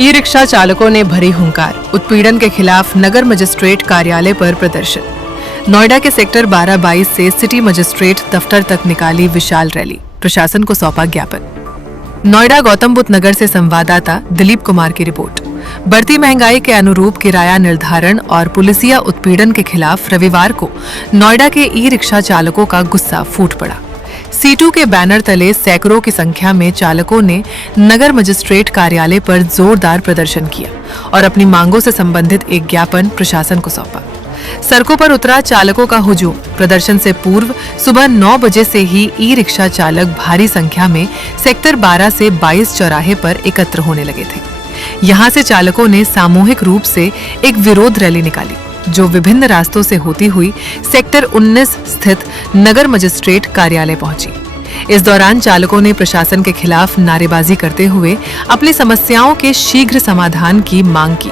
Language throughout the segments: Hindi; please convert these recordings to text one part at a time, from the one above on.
ई रिक्शा चालकों ने भरी हुंकार, उत्पीड़न के खिलाफ नगर मजिस्ट्रेट कार्यालय पर प्रदर्शन। नोएडा के सेक्टर 12-22 से सिटी मजिस्ट्रेट दफ्तर तक निकाली विशाल रैली, प्रशासन को सौंपा ज्ञापन। नोएडा गौतम बुद्ध नगर से संवाददाता दिलीप कुमार की रिपोर्ट। बढ़ती महंगाई के अनुरूप किराया निर्धारण और पुलिसिया उत्पीड़न के खिलाफ रविवार को नोएडा के ई रिक्शा चालकों का गुस्सा फूट पड़ा। C2 के बैनर तले सैकड़ों की संख्या में चालकों ने नगर मजिस्ट्रेट कार्यालय पर जोरदार प्रदर्शन किया और अपनी मांगों से संबंधित एक ज्ञापन प्रशासन को सौंपा। सड़कों पर उतरा चालकों का हुजूम। प्रदर्शन से पूर्व सुबह 9 बजे से ही ई रिक्शा चालक भारी संख्या में सेक्टर 12 से 22 चौराहे पर एकत्र होने लगे थे। यहां से चालकों ने सामूहिक रूप से एक विरोध रैली निकाली, जो विभिन्न रास्तों से होती हुई सेक्टर 19 स्थित नगर मजिस्ट्रेट कार्यालय पहुंची। इस दौरान चालकों ने प्रशासन के खिलाफ नारेबाजी करते हुए अपनी समस्याओं के शीघ्र समाधान की मांग की।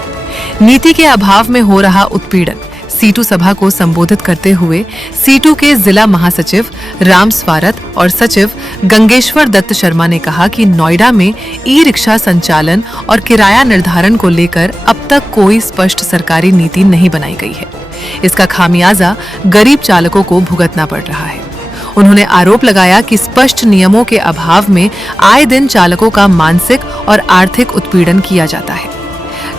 नीति के अभाव में हो रहा उत्पीड़न। C2 सभा को संबोधित करते हुए C2 के जिला महासचिव राम स्वारत और सचिव गंगेश्वर दत्त शर्मा ने कहा कि नोएडा में ई रिक्शा संचालन और किराया निर्धारण को लेकर अब तक कोई स्पष्ट सरकारी नीति नहीं बनाई गई है। इसका खामियाजा गरीब चालकों को भुगतना पड़ रहा है। उन्होंने आरोप लगाया कि स्पष्ट नियमों के अभाव में आए दिन चालकों का मानसिक और आर्थिक उत्पीड़न किया जाता है।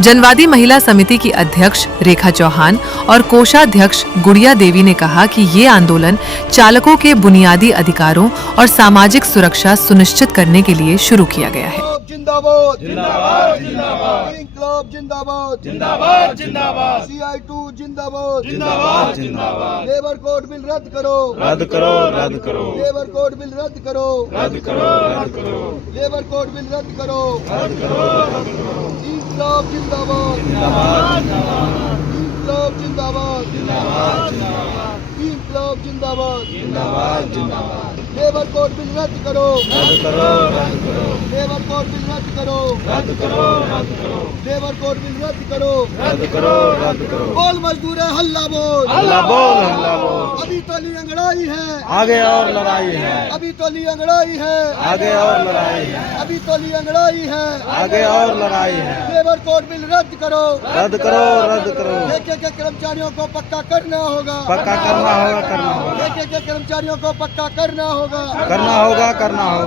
जनवादी महिला समिति की अध्यक्ष रेखा चौहान और कोषाध्यक्ष गुड़िया देवी ने कहा कि ये आंदोलन चालकों के बुनियादी अधिकारों और सामाजिक सुरक्षा सुनिश्चित करने के लिए शुरू किया गया है। जिंदाबाद जिंदाबाद जिंदाबाद, इंक्लाब जिंदाबाद जिंदाबाद जिंदाबाद, CI2 जिंदाबाद जिंदाबाद जिंदाबाद, लेबर कोड बिल रद्द करो रद्द करो रद्द करो, लेबर कोड बिल रद्द करो रद्द करो रद्द करो, लेबर कोड बिल रद्द करो रद्द करो रद्द करो, इंक्लाब जिंदाबाद जिंदाबाद जिंदाबाद, इंक्लाब जिंदाबाद जिंदाबाद जिंदाबाद, इंक्लाब जिंदाबाद जिंदाबाद जिंदाबाद, लेबर कोड बिल रद्द करो रद्द करो रद्द करो, लेबर कोड बिल रद्द करो रद्द करो रद्द करो, लेबर कोड बिल रद्द करो रद्द करो रद्द करो, बोल मजदूर है हल्ला बोल हल्ला बोल हल्ला बोल, अभी तो ली अंगड़ाई है आगे और लड़ाई है, अभी तो ली अंगड़ाई है आगे और लड़ाई है, अभी तो ली अंगड़ाई है आगे और लड़ाई है, लेबर कोड बिल रद्द करो रद्द करो रद्द करो, एक एक कर्मचारियों को पक्का करना होगा करना होगा, एक एक कर्मचारियों को पक्का करना होगा करना होगा,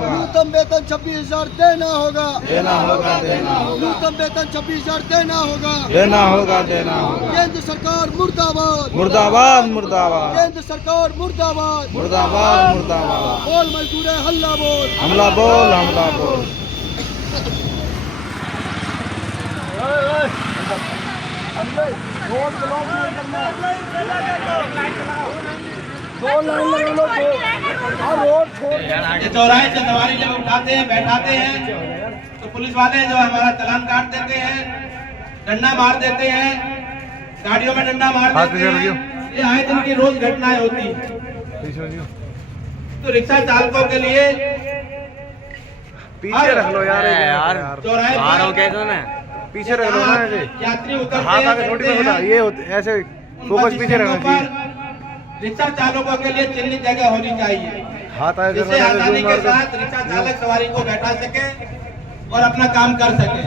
न्यूनतम वेतन 26,000 देना होगा देना होगा, न्यूनतम वेतन 26,000 देना होगा देना होगा। केंद्र सरकार मुर्दाबाद मुर्दाबाद मुर्दाबाद, केंद्र सरकार मुर्दाबाद मुर्दाबाद मुर्दाबाद, बोल मजदूर है हल्ला बोल हमला बोल हमला बोल। चौराहे से सवारी जब उठाते हैं बैठाते हैं तो पुलिस वाले जो हमारा चालान काट देते हैं, डंडा मार देते हैं, गाड़ियों में डंडा मार देते हैं। ये आए दिन की रोज घटनाएं होती हैं। तो रिक्शा चालकों के लिए पीछे रख लो यार चौराहे पीछे रख लो ना, यात्री हाथ आगे छोटी सा ये ऐसे फोकस पीछे रखना चाहिए। रिक्शा चालकों के लिए चिन्हित जगह होनी चाहिए, हाथ आगे जिससे आसानी के साथ रिक्शा चालक सवारी को बैठा सके और अपना काम कर सके।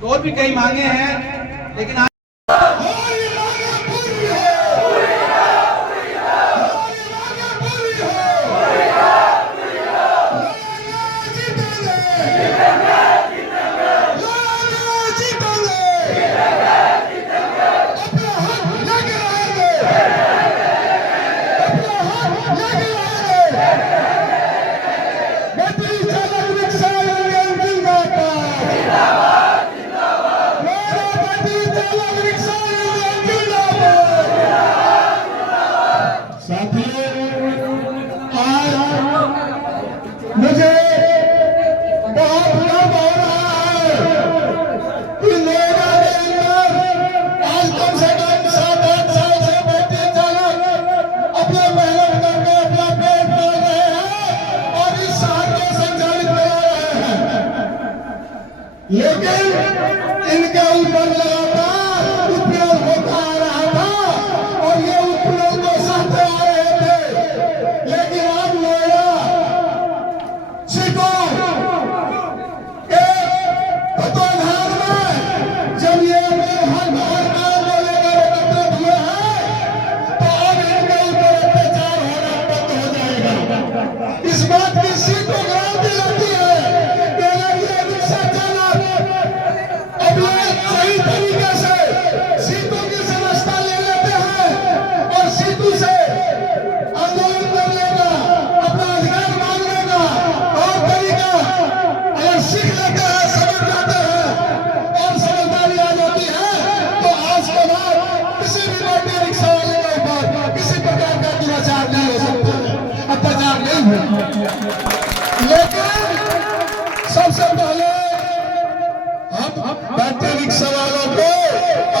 तो और भी कई मांगे हैं, लेकिन मुझे बहुत गर्व हो रहा है कि नोएडा के अंदर आज कम से कम 7-8 साल से बैठे चालक अपने मेहनत करके अपना पेट पाल रहे हैं और इस शहर को संचालित करा रहे हैं, लेकिन इनके ऊपर लगातार उत्पीड़न होता आ रहा था और ये उत्पीड़न को सहते आ रहे थे। लेकिन आज नोएडा सीटों के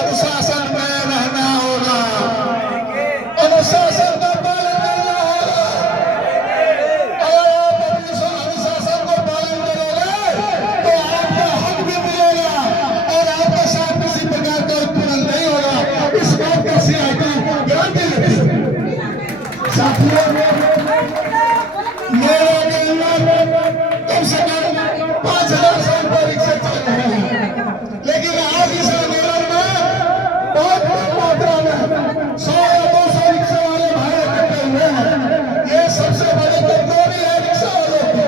अनुशासन में रहना होगा, अनुशासन का पालन करना होगा। अगर आप अपने अनुशासन को पालन करोगे तो आपका हक भी मिलेगा और आपके साथ किसी प्रकार का उत्पीड़न नहीं होगा। इस बात का CIT गारंटी देती है। साथियों, मेरा कहना कम से कम 5000 साल पर रिक्शा चल रहे हैं, लेकिन आज इस आंदोलन में बहुत मात्रा में 100 या 200 रिक्शा वाले भाई इकट्ठे हुए हैं। ये सबसे बड़ी बदनामी है रिक्शा वालों की,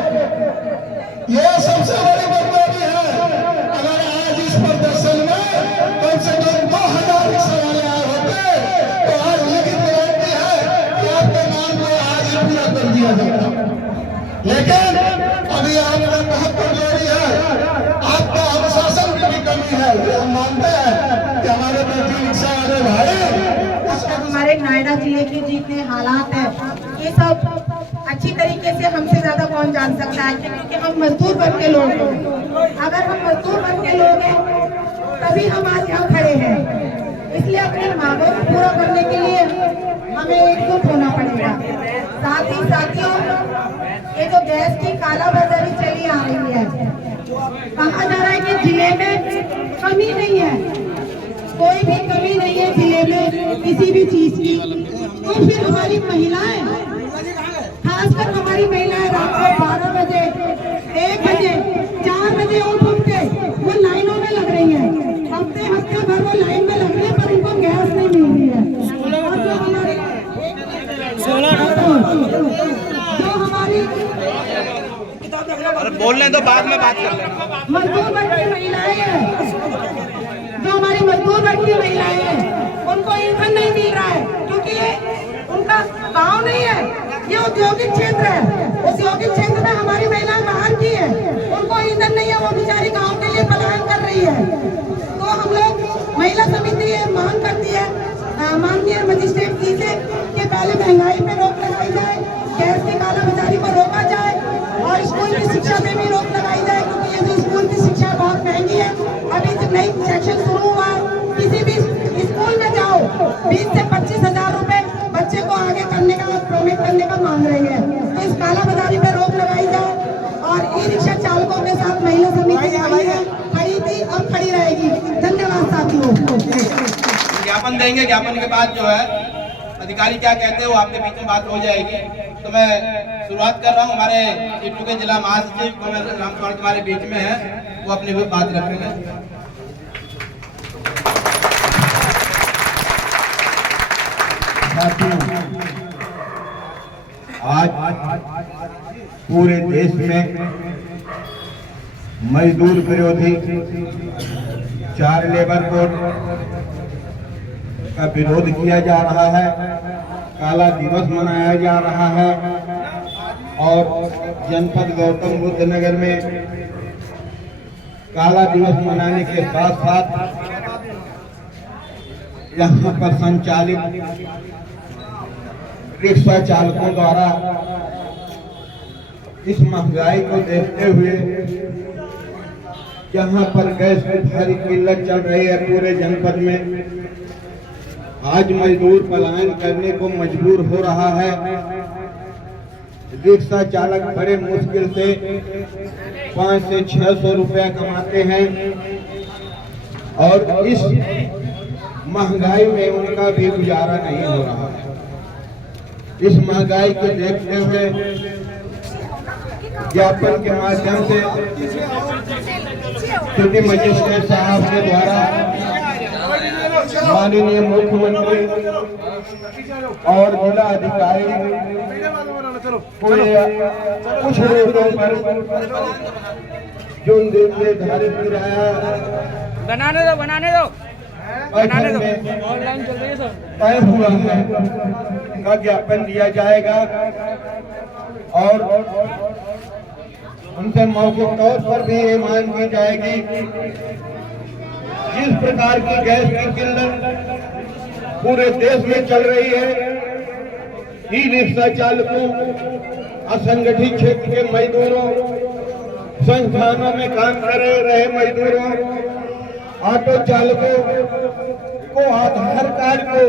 ये सबसे बड़ी बदनामी है। अगर आज इस प्रदर्शन में कम से कम 2000 रिक्शा वाले आए होते तो आज लिखित गारंटी है कि आपके नाम को आज ही पूरा कर दिया जाता। लेकिन अभी आपका बहुत कमजोरी है, आपका अनुशासन की भी कमी है। हम मानते हैं कि हमारे बेटी रिक्शा वाले भाई हमारे नोएडा जिले के जितने हालात है ये सब अच्छी तरीके से हमसे ज्यादा कौन जान सकता है, क्योंकि हम मजदूर वर्ग के लोग हैं। अगर हम मजदूर वर्ग के लोग हैं तभी हम आज यहाँ खड़े हैं। इसलिए अपनी मांगों को पूरा करने के लिए हमें एकजुट होना पड़ेगा। साथ ही साथियों, ये जो गैस की कालाबाजारी चली आ रही है, कहा जा रहा है कि जिले में कमी नहीं है, कोई भी कमी नहीं है जिले में किसी भी चीज की। तो फिर हमारी महिलाएं, खासकर हमारी महिलाएं रात को 12 बजे, 1 बजे, 4 बजे उठ के वो लाइनों में लग रही है। हफ्ते भर वो लाइन में लग रही है पर उनको गैस नहीं मिल रही है। और जो हमारी बोलने दो, बाद में बात कर लेंगे। मजदूर वर्ग की महिलाएं हैं, जो हमारी मजदूर वर्ग की महिलाएं हैं, उनको ईंधन नहीं मिल रहा है क्योंकि ये उनका गांव नहीं है, ये औद्योगिक क्षेत्र है। औद्योगिक क्षेत्र में हमारी महिलाएं बाहर की है, उनको ईंधन नहीं है, वो बेचारी गांव के लिए पलायन कर रही है। तो हम लोग महिला समिति ये मांग करती है माननीय मजिस्ट्रेट जी से कि पहले महंगाई पे रोक लगाई जाए, गैस की कालाबाजारी को रोका जाए और स्कूल की शिक्षा में भी रोक लगाई जाए, क्योंकि ये जो स्कूल की शिक्षा बहुत महंगी है। अभी जब नई सेक्शन शुरू हुआ है, किसी भी स्कूल में जाओ 20 से 25 हजार रुपए बच्चे को आगे करने का, प्रोमेट करने का मांग रही है। तो इस कालाबाजारी पे रोक लगाई जाए और ई रिक्शा चालकों के साथ महिला समिति खड़ी है, खड़ी थी और खड़ी रहेगी। धन्यवाद साथियों। ज्ञापन देंगे, ज्ञापन के बाद जो है अधिकारी क्या कहते हैं वो आपके बीच में बात हो जाएगी। तो मैं शुरुआत कर रहा हूँ, हमारे चिट्टू के जिला महासचिव राम कुमार हमारे बीच में है, वो अपनी बात रखेंगे। आज पूरे देश में मजदूर विरोधी 4 लेबर कोड का विरोध किया जा रहा है, काला दिवस मनाया जा रहा है और जनपद गौतम बुद्ध नगर में काला दिवस मनाने के साथ साथ यहाँ पर संचालित रिक्शा चालकों द्वारा इस महंगाई को देखते हुए जहाँ पर गैस की भारी किल्लत चल रही है पूरे जनपद में, आज मजदूर पलायन करने को मजबूर हो रहा है। रिक्शा चालक बड़े मुश्किल से 500 से 600 रुपया कमाते हैं और इस महंगाई में उनका भी गुजारा नहीं हो रहा है। इस महंगाई को देखते हुए ज्ञापन के माध्यम से सिटी मजिस्ट्रेट साहब के द्वारा माननीय मुख्यमंत्री और जिला अधिकारी को कुछ रोडों पर जो निर्धारित किराया बनाने दो तय हुआ है का ज्ञापन दिया जाएगा और उनसे मौखिक तौर पर भी ये मांग की जाएगी जिस प्रकार की गैस की किल्लत पूरे देश में चल रही है, ई रिक्शा चालकों, असंगठित क्षेत्र के मजदूरों, संस्थानों में काम कर रहे मजदूरों ऑटो चालकों को आधार कार्ड को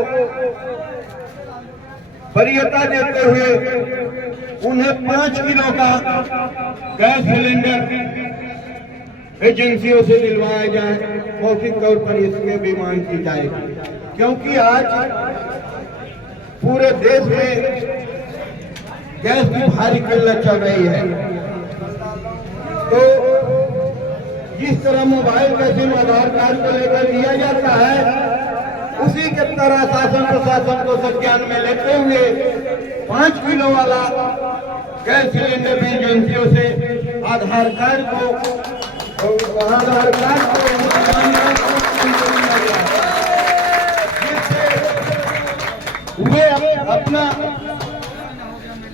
वरीयता देते हुए उन्हें 5 किलो का गैस सिलेंडर एजेंसियों से दिलवाया जाए, मौखिक तौर पर इसमें भी मांग की जाए, क्योंकि आज पूरे देश में गैस की भारी किल्लत चल रही है। तो जिस तरह मोबाइल का सिम आधार कार्ड को लेकर दिया जाता है, उसी के तरह शासन प्रशासन को संज्ञान में लेते हुए 5 किलो वाला गैस सिलेंडर भी एजेंसियों से आधार कार्ड को वे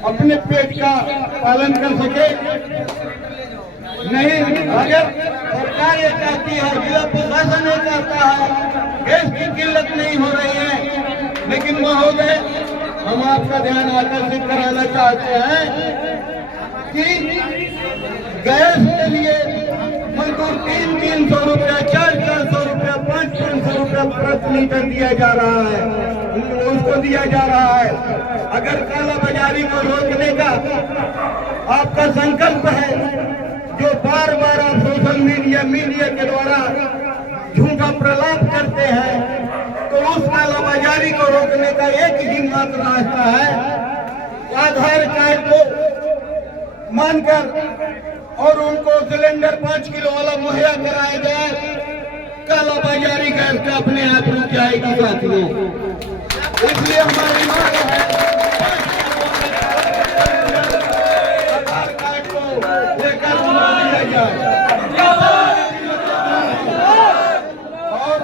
अपने पेट का पालन कर सके। नहीं, अगर सरकार ये चाहती है, जिला प्रशासन ये चाहता है, गैस की किल्लत नहीं हो रही है, लेकिन महोदय हम आपका ध्यान आकर्षित कराना चाहते हैं कि गैस के लिए मजदूर 300 रुपया, 400 रुपया, 500 रुपया प्रति लीटर दिया जा रहा है, उसको दिया जा रहा है। अगर काला बाजारी को रोकने का आपका संकल्प है, जो बार बार आप सोशल मीडिया के द्वारा झूठा प्रलाप करते हैं, तो उस काला बाजारी को रोकने का एक ही मात्र रास्ता है, आधार कार्ड को मानकर और उनको सिलेंडर 5 किलो वाला मुहैया कराया जाए। काला बाजारी गैस का अपने आप रुक जाएगी साथियों। इसलिए हमारी मांग है आधार कार्ड को लेकर दिया जाए। और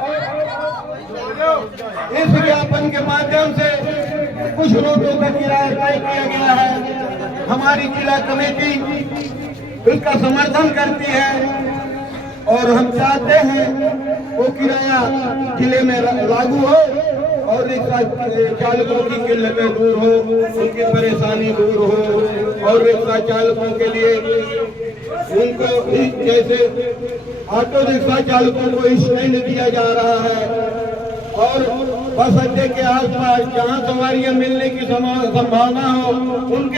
इस ज्ञापन के माध्यम से कुछ रोडों का किराया तय किया गया है। हमारी जिला कमेटी इसका समर्थन करती है और हम चाहते हैं वो किराया जिले में लागू हो और रिक्शा चालकों की किल्लतें दूर हो, उनकी परेशानी दूर हो और रिक्शा चालकों के लिए उनको जैसे ऑटो रिक्शा चालकों को स्टैंड दिया जा रहा है और बस अड्डे के आसपास जहां सवारियां मिलने की संभावना हो, उनके